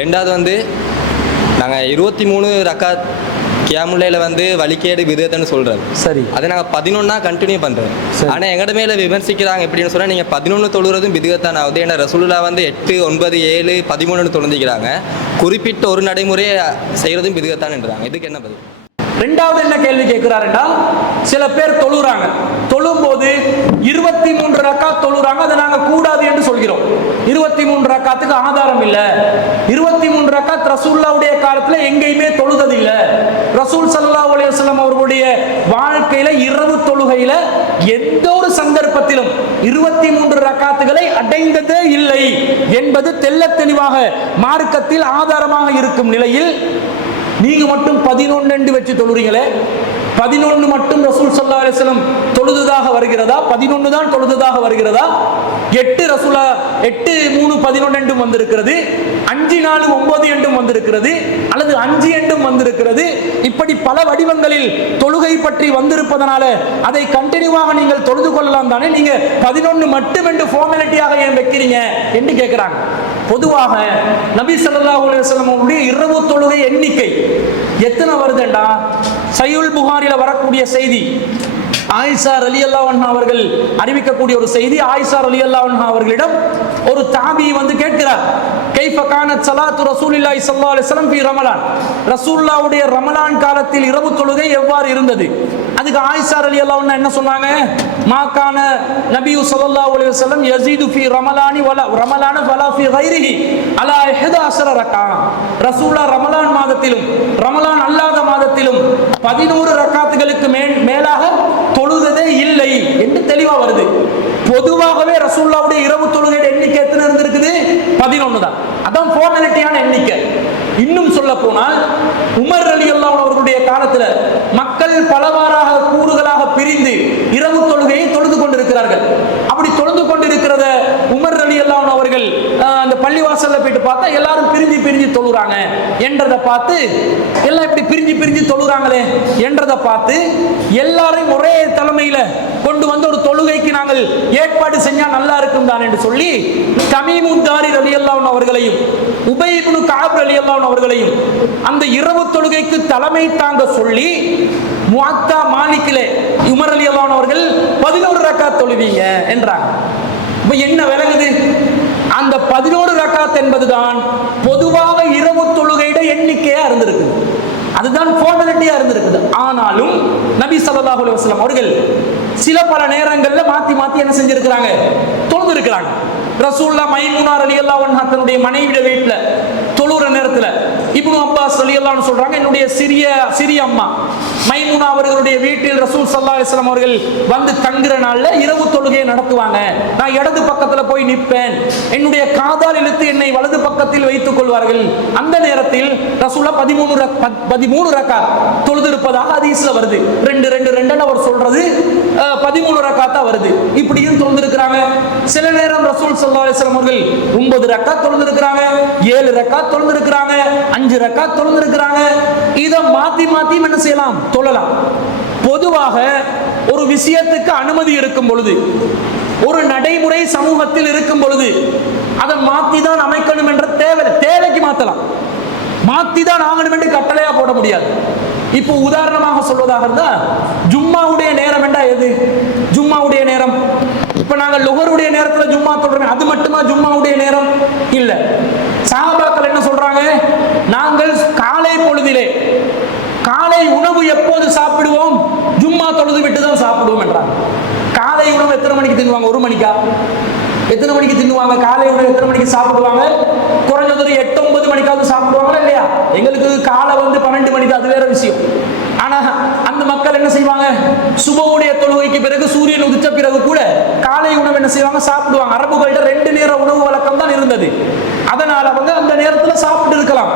ரெண்டாவது வந்து நாங்கள் 23 ரக்காத் கியாமுல்லையில் வந்து வலிக்கேடு விதத்துன்னு சொல்கிறது. சரி, அதை நாங்கள் 11 கண்டினியூ பண்ணுறோம். ஆனால் எங்கள்ட மேலே விமர்சிக்கிறாங்க எப்படின்னு சொன்னால், நீங்கள் 11 தொழுகிறதும் விதத்தான் ஆகுது. ஏன்னா ரசூலுல்லாஹ் வந்து 8, 9, 7, 13 தொழுந்திக்கிறாங்க. குறிப்பிட்ட ஒரு நடைமுறையை செய்கிறதும் விதத்தான்ன்றாங்க. இதுக்கு என்ன பதில்? ரெண்டாவது என்ன கேள்வி கேட்கிறாருன்னா, சில பேர் தொழுறாங்க, தொழும் போது 23 ரக்காத் தொழுறாங்க, அதை நாங்க கூடாது என்று சொல்கிறோம். 23 ரக்காத்துக்கு ஆதாரம் இல்ல. 23 ரக்காத் ரசூலுல்லாஹ்வுடைய காலத்துல எங்கேயுமே தொழுதது இல்ல. ரசூல் ஸல்லல்லாஹு அலைஹி வஸல்லம் அவர்களுடைய வாழ்க்கையில இரவு தொழுகையில எந்த ஒரு சந்தர்ப்பத்திலும் 23 ரக்காத்துகளை அடைந்ததே இல்லை என்பது தெள்ளத் தெளிவாக மார்க்கத்தில் ஆதாரமாக இருக்கும் நிலையில் நீங்க மட்டும் 11 வச்சு தொழுறீங்களே, 11 மட்டும் ரசூல் ஸல்லல்லாஹு அலைஹி வஸல்லம் தொழுததாக வருகிறதா? 11 தான் தொழுததாக வருகிறதா? 8 ரசூலா 8, 3, 11 என்றும் வந்திருக்கிறது, 5, 4, 9 என்றும் வந்திருக்கிறது, அல்லது 5 என்றும் வந்திருக்கிறது. இப்படி பல வடிவங்களில் தொழுகை பற்றி வந்திருப்பதனால அதை கண்டினியூவாக நீங்கள் தொழுது கொள்ளலாம் தானே, நீங்க 11 மட்டும் என்று ஃபார்மாலிட்டியாக ஏன் வைக்கிறீங்க என்று கேட்கிறாங்க. பொதுவாக நபி ஸல்லல்லாஹு அலைஹி வஸல்லம் அவருடைய இரவு தொழுகை எண்ணிக்கை எத்தனை வருதுண்டா, சஹீஹுல் புகாரில வரக்கூடிய செய்தி, ஆயிஷா ரலியல்லாஹு அன்ஹா அவர்கள் அறிவிக்கக்கூடிய ஒரு செய்தி. ஆயிஷா ரலியல்லாஹு அன்ஹா அவர்களிடம் ஒரு தாபி வந்து கேட்கிறார், கைஃப கானத் ஸலாத்து ரசூலில்லாஹி ஸல்லல்லாஹு அலைஹி வஸல்லம் ஃபீ ரமலான், ரசூலுல்லாஹ்வுடைய ரமலான் காலத்தில் இரவு தொழுகை எவ்வாறு இருந்தது? அதுக்கு ஆயிஷா ரலியல்லாஹு அன்ஹா என்ன சொன்னாங்க? மா கான நபியு ஸல்லல்லாஹு அலைஹி வஸல்லம் யஸீது ஃபீ ரமலானி வலா ஃபீ கைரிஹி அலா 11 ரக்கா, ரசூலுல்லாஹ் ரமலான் மாதத்திலும் ரமலான் அல்லாத மாதத்திலும் 11 ரக்காத்துகளுக்கு மேலாக தொழுததே இல்லை என்று தெளிவா வருது. பொதுவாகவே ரசூலுல்லாஹ்வுடைய இரவு தொழுகை எண்ணிக்கை எத்தனை இருந்திருக்குது? 11 தான். அதான் ஃபார்மாலிட்டியான எண்ணிக்கை. இன்னும் சொல்ல போனால் உமர் ரலியல்லாஹு அவர்களுடைய காலத்துல மக்கள் பலவாறாக கூறுகளாக பிரிந்து இரவு தொழுகையை தொழுது கொண்டிருக்கிறார்கள். அப்படி தொழுது கொண்டிருக்கிறத உமர் ரலியல்லாஹு அவர்கள் அந்த பள்ளிவாசல்ல போயிட்டு பார்த்தா எல்லாரும் பிரிஞ்சு பிரிஞ்சு தொழுறாங்க என்றதை பார்த்து, எல்லாம் இப்படி பிரிஞ்சு பிரிஞ்சு தொழுறாங்களே என்றதை பார்த்து எல்லாரையும் ஒரே தலைமையில கொண்டு வந்து ஒரு தொழுகைக்கு நாங்கள் ஏற்பாடு செஞ்சா நல்லா இருக்கும் தான் என்று சொல்லி தமீமுத்தாரி ரலியல்லாஹு அவர்களையும் உபை இப்னு கஅப் ரலியல்லாஹு அவர்களையும் அந்த இரவு தொழுகைக்கு தலைமை தாங்க சொல்லி முஅத்தா மாலிக்கிலே உமர் ரலியல்லாஹு அவர்கள் 11 ரக்காத் தொழுவீங்க என்றாங்க. இப்ப என்ன விளங்குது? அந்த 11 ரக்காத் என்பதுதான் பொதுவாக இரவு தொழுகையோட எண்ணிக்கையா இருந்திருக்கு. அதுதான் ஃபார்மாலிட்டியா இருந்திருக்குது. ஆனாலும் நபி ஸல்லல்லாஹு அலைஹி வஸல்லம் அவர்கள் சில பல நேரங்கள்ல மாத்தி மாத்தி என்ன செஞ்சிருக்கிறாங்க? தொழுது இருக்கிறாங்க. ரசூலுல்லாஹ் மைமூனா ரலியல்லாஹு அன்ஹா தன்னுடைய மனைவியோட வீட்டுல தொழுற நேரத்துல இப்னு அப்பாஸ் ரலியல்லாஹு அன்ஹு சொல்றாங்க, என்னுடைய சிறிய அம்மா மைமூனா அவர்களுடைய வீட்டில் ரசூல் ஸல்லல்லாஹு அலைஹி வஸல்லம் அவர்கள் வந்து தங்குற நாள்ல இரவு தொழுகையை நடத்துவாங்க. நான் இடது பக்கத்துல போய் நிற்பேன், என்னுடைய காதால் இழுத்து என்னை வலது பக்கத்தில் வைத்துக் கொள்வார்கள். அந்த நேரத்தில் ரசூலுல்லாஹ் 13 ரக்காத் தொழுது இருப்பதாக ஹதீஸ்ல வருது. 2 2 2 அவர் சொல்றது 13 ரக்காத்தா வருது. இப்படியும் தொழுது இருக்கிறாங்க. சில நேரம் ரசூல் ஸல்லல்லாஹு அலைஹி வஸல்லம் அவர்கள் 9 ரக்காத் தொழுது இருக்கிறாங்க, 7 ரக்காத் தொழுது இருக்கிறாங்க, 5 ரக்காத் தொழுது இருக்கிறாங்க. இதை மாத்தி மாத்தி என்ன செய்யலாம்? தொழலாம். பொதுவாக ஒரு விஷயத்துக்கு அனுமதி இருக்கும் பொழுது, ஒரு நடைமுறை சமூகத்தில் இருக்கும் பொழுது அதை மாத்தி தான் அமைக்கணும் என்ற தேவைக்கு மாத்தலாம். மாத்தி தான் ஆகணும் என்று கட்டளையா போட முடியாது. இப்போ உதாரணமாக சொல்வதாக இருந்தா, ஜும்மாவுடைய நேரம் என்றா எது? ஜும்மாவுடைய நேரம் இப்ப நாங்கள் லுஹருடைய நேரத்துல ஜும்மா தொழுறோம், அது மட்டுமா ஜும்மாவுடைய நேரம்? இல்ல. சஹாபாக்கள் என்ன சொல்றாங்க? நாங்கள் காலை பொழுதிலே காலை உணவு எப்போது சாப்பிடுவோம்? ஜும்மா தொழுது விட்டு தான் சாப்பிடுவோம் என்றாங்க. காலை உணவு எத்தனை மணிக்கு தின்னுவாங்க? 1 மணிக்கா? எத்தனை மணிக்கு தின்னுவாங்க? காலை உணவு எத்தனை மணிக்கு சாப்பிடுவாங்க? குறைஞ்சது 8, 9 மணிக்காவது சாப்பிடுவாங்களா இல்லையா? எங்களுக்கு காலை 12 மணிக்கு, அது வேற விஷயம். ஆனா அந்த மக்கள் என்ன செய்வாங்க? சுபவுடைய தொழுகைக்கு பிறகு சூரியன் உதிச்ச பிறகு கூட காலை உணவு என்ன செய்வாங்க? சாப்பிடுவாங்க. அரபுகள்கிட்ட 2 நேர உணவு வழக்கம் தான் இருந்தது. அதனால அவங்க அந்த நேரத்துல சாப்பிட்டு இருக்கலாம்.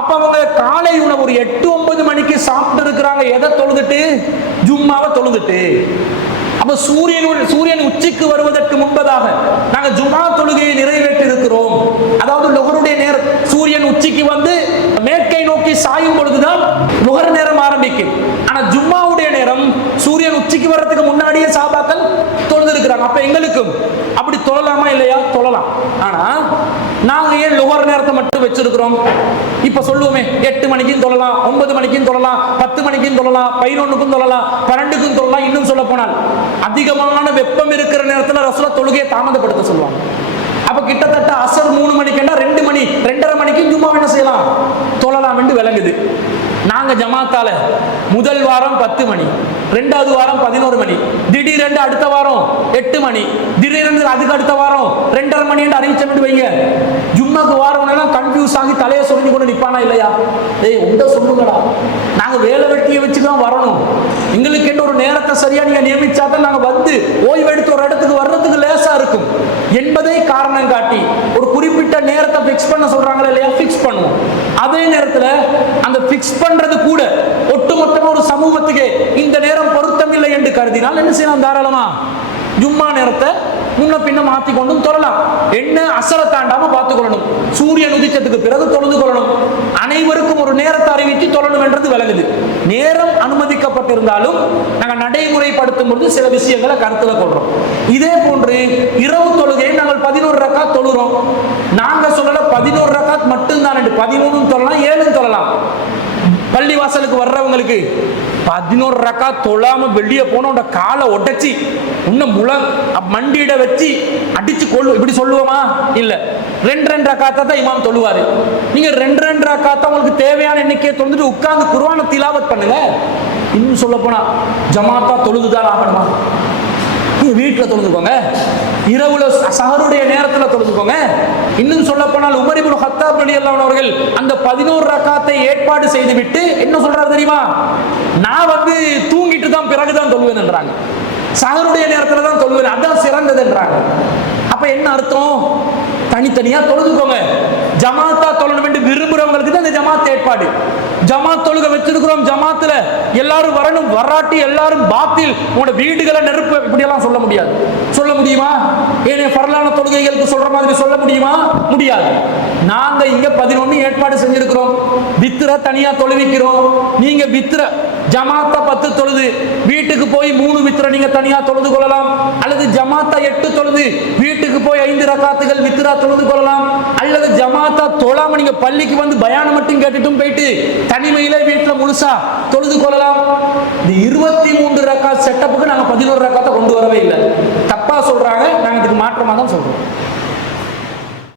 அப்ப அவங்க காலை உணவு ஒரு 8, 9 மணிக்கு சாப்பிட்டு இருக்கிறாங்க. எதை தொழுதுட்டு? ஜும்மாவை தொழுதுட்டு. அப்ப சூரியன் உச்சிக்கு வருவதற்கு முன்பதாக நாங்க ஜும்மா தொழுகையை நிறைவேற்றி இருக்கிறோம். அதாவது லுஹருடைய நேரம் சூரியன் உச்சிக்கு வந்து மேற்கை நோக்கி சாயும் பொழுதுதான் லுஹர் நேரம் ஆரம்பிக்கும். ஆனா ஜும்மாவுடைய நேரம் சூரியன் உச்சிக்கு வர்றதுக்கு முன்னாடியே சஹாபாக்கள் தொழுது இருக்கிறாங்க. அப்ப எங்களுக்கும் அப்படி தொழலாமா இல்லையா? தொழலாம். ஆனா நாங்க ஏன் லுகர் நேரத்தை மட்டும் வச்சிருக்கிறோம்? இப்ப சொல்லுவோமே 8 மணிக்கும் தொழலாம், 9 மணிக்கும் தொழலாம், 10 மணிக்கும் தொழலாம், 11க்கும் தொழலாம், 12க்கும் தொழலாம். இன்னும் சொல்ல போனால் அதிகமான வெப்பம் இருக்கிற நேரத்தில் ரசூலுல்லாஹ் தொழுகையை தாமதப்படுத்த சொல்லுவாங்க. அப்ப கிட்டத்தட்ட அசர் 3 மணிக்குன்னா 2 மணி 2:30 மணிக்கு ஜும்மா என்ன செய்யலாம், தொழலாம் என்று விளங்குது. நாங்க ஜமாத்தால முதல் வாரம் 10 மணி, 2வது வாரம் 11 மணி, திடீரென்று அடுத்த வாரம் 8 மணி, திடீரென்று அதுக்கு அடுத்த வாரம் 2:30 மணி என்று அறிவிச்சு வைங்க. ஜும்மாக்கு வாரம் எல்லாம் கன்ஃபியூஸ் ஆகி தலையை சொல்லி கொண்டு நிப்பானா இல்லையா? ஏய் உண்ட சொல்லுங்கடா, நாங்க வேலை வெட்டியை வச்சுதான் வரணும், எங்களுக்கு என்ன ஒரு நேரத்தை சரியா நீங்க நியமிச்சாதான் நாங்க வந்து ஓய்வெடுத்து ஒரு இடத்துக்கு வர்றதுக்கு லேசா இருக்கும் என்பதை காரணம் காட்டி ஒரு குறிப்பிட்ட நேரத்தை பிக்ஸ் பண்ண சொல்றாங்களா இல்லையா? பிக்ஸ் பண்ணுவோம். அதே நேரத்தில் அந்த பிக்ஸ் பண்றது கூட ஒட்டுமொத்தமா ஒரு சமூகத்துக்கு இந்த நேரம் பொருத்தமில்லை என்று கருதினால் என்ன செய்யலாம்? தாராளமா ஜும்மா நேரத்தை முன்ன பின்ன மாத்தி கொண்டும் தொழலாம். என்ன அசர தாண்டாம பார்த்துக் கொள்ளணும், சூரியன் உதிச்சதுக்கு பிறகு தொழுது கொள்ளணும், அனைவருக்கும் ஒரு நேரத்தை அறிவித்து தொழணும் என்றது விளங்குது. நேரம் அனுமதிக்கப்பட்டிருந்தாலும் நாங்கள் நடைமுறைப்படுத்தும் பொழுது சில விஷயங்களை கருத்துல கொள்றோம். இதே போன்று இரவு தொழுகையை நாங்கள் 11 ரக்காத் தொழுறோம். நாங்க சொல்லல 11 ரக்காத் மட்டும்தான், 13 தொழலாம், 7 தொழலாம். பள்ளிவாசலுக்கு வர்றவங்களுக்கு 11 ரக்காத் தொழாம வெளியே போன காலை உடைச்சி இன்னும் மண்டியிட வச்சு அடிச்சு கொள்ளு இப்படி சொல்லுவோமா? இல்ல, 2 ரக்காத்தா தான் இமாம் தொழுவாரு. நீங்க 2 ரக்காத்தா உங்களுக்கு தேவையான எண்ணிக்கையை தொழுந்துட்டு உட்கார்ந்து குர்ஆனை திலாவத் பண்ணுங்க. இன்னும் சொல்ல போனா ஜமாத்தா தொழுதுதான் ஆகணுமா? வீட்டில் தொழுதுக்கோங்க, இரவுல சஹருடைய நேரத்தில் தொழுதுக்கோங்க. இன்னும் சொல்ல போனால் உமர் இப்னு கத்தாப் ரலியல்லாஹு அன்ஹு அவர்கள் அந்த 11 ரக்காத்தை ஏற்பாடு செய்து விட்டு என்ன சொல்றாரு தெரியுமா? நான் தூங்கிட்டு தான் பிறகுதான் தொழுவேன் என்றாங்க. சஹருடைய நேரத்தில் தான் தொழுவேன், அதான் சிறந்தது என்றாங்க. அப்ப என்ன அர்த்தம்? தனித்தனியா தொழுதுக்கோங்க. ஜமாத்தா தொழணும் என்று விரும்புறவங்களுக்கு தான் இந்த ஜமாத் ஏற்பாடு. ஜமாத் தொழுகை வச்சிருக்கிறோம், ஜமாத்துல எல்லாரும் வரணும், வராட்டி எல்லாரும் பாத்தில் உங்களோட வீடுகளை நெருப்பு இப்படி எல்லாம் சொல்ல முடியாது. சொல்ல முடியுமா? ஏனே பரலான தொழுகைகளுக்கு சொல்ற மாதிரி சொல்ல முடியுமா? முடியாது. நாங்க இங்க 11 ஏற்பாடு செஞ்சிருக்கிறோம். வித்திர தனியா தொழுவிக்கிறோம். நீங்க வித்திர ஜமாத்தா 10 தொழுது வீட்டுக்கு போய் 3 வித்திர நீங்க தனியா தொழுது கொள்ளலாம். அல்லது ஜமாத்தா 8 தொழுது வீட்டுக்கு போய் 5 ரக்காத்துகள் வித்திரா தொழுது கொள்ளலாம். அல்லது ஜமாத்தா தொழாம நீங்க பள்ளிக்கு வந்து பயானம் மட்டும் கேட்டுட்டும் போயிட்டு தனிமையிலே வீட்டுல முழுசா தொழுது கொள்ளலாம். இந்த 23 ரக்காத் செட்டப்புக்கு நாங்க 11 ரக்காத்தை கொண்டு வரவே இல்லை. தப்பா சொல்றாங்க, நாங்க இதுக்கு மாற்றமா தான் சொல்றோம்.